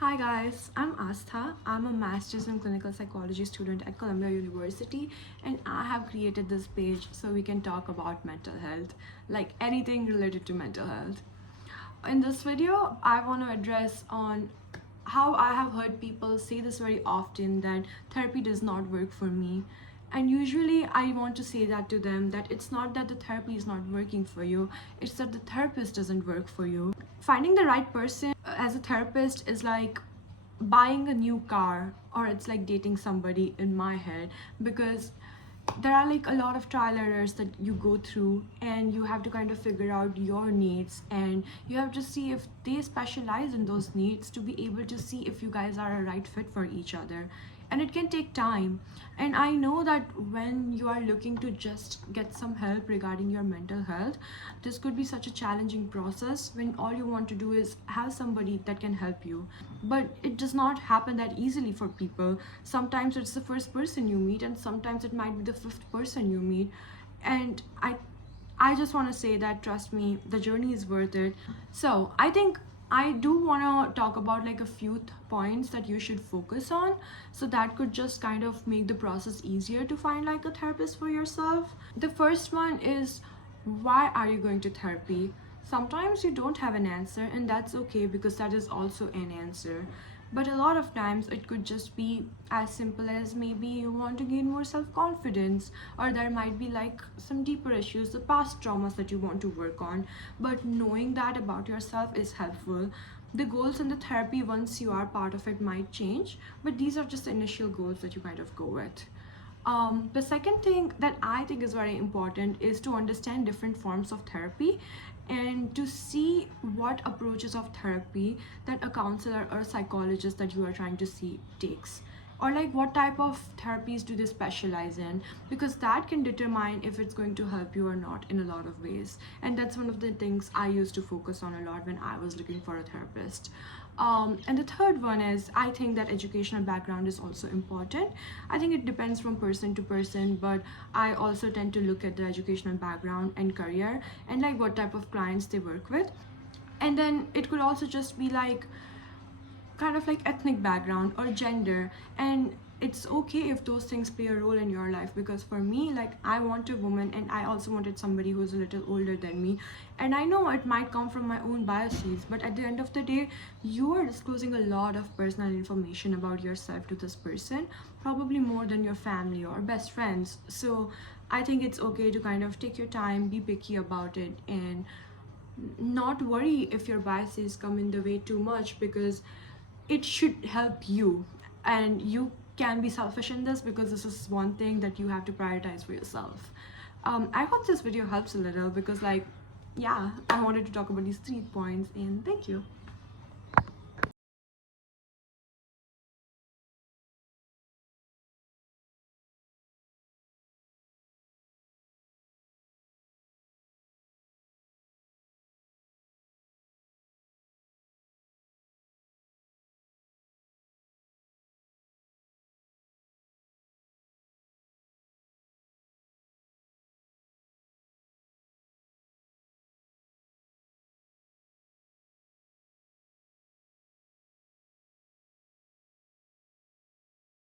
Hi guys, I'm Astha. I'm a master's in clinical psychology student at Columbia University, and I have created this page so we can talk about mental health, like anything related to mental health. In this video, I want to address on how I have heard people say this very often that therapy does not work for me. And usually I want to say that to them that it's not that the therapy is not working for you, it's that the therapist doesn't work for you. Finding the right person as a therapist is like buying a new car, or it's like dating somebody in my head, because there are like a lot of trial errors that you go through, and you have to kind of figure out your needs, and you have to see if they specialize in those needs to be able to see if you guys are a right fit for each other. And it can take time, and I know that when you are looking to just get some help regarding your mental health, this could be such a challenging process when all you want to do is have somebody that can help you. But it does not happen that easily for people. Sometimes it's the first person you meet, and sometimes it might be the fifth person you meet. And I just want to say that, trust me, the journey is worth it. So I think I do want to talk about like a few points that you should focus on, so that could just kind of make the process easier to find like a therapist for yourself. The first one is, why are you going to therapy? Sometimes you don't have an answer, and that's okay, because that is also an answer. But a lot of times it could just be as simple as maybe you want to gain more self-confidence, or there might be like some deeper issues, the past traumas that you want to work on. But knowing that about yourself is helpful. The goals in the therapy, once you are part of it, might change, but these are just the initial goals that you kind of go with. The second thing that I think is very important is to understand different forms of therapy, and to see what approaches of therapy that a counselor or a psychologist that you are trying to see takes, or like what type of therapies do they specialize in, because that can determine if it's going to help you or not in a lot of ways. And that's one of the things I used to focus on a lot when I was looking for a therapist. And the third one is, I think that educational background is also important. I think it depends from person to person, but I also tend to look at the educational background and career, and like what type of clients they work with. And then it could also just be like kind of like ethnic background or gender, and it's okay if those things play a role in your life. Because for me, like, I want a woman, and I also wanted somebody who's a little older than me, and I know it might come from my own biases, but at the end of the day, you are disclosing a lot of personal information about yourself to this person, probably more than your family or best friends. So I think it's okay to kind of take your time, be picky about it, and not worry if your biases come in the way too much, because it should help you, and you can be selfish in this, because this is one thing that you have to prioritize for yourself. I hope this video helps a little, because like, yeah, I wanted to talk about these 3 points, and thank you.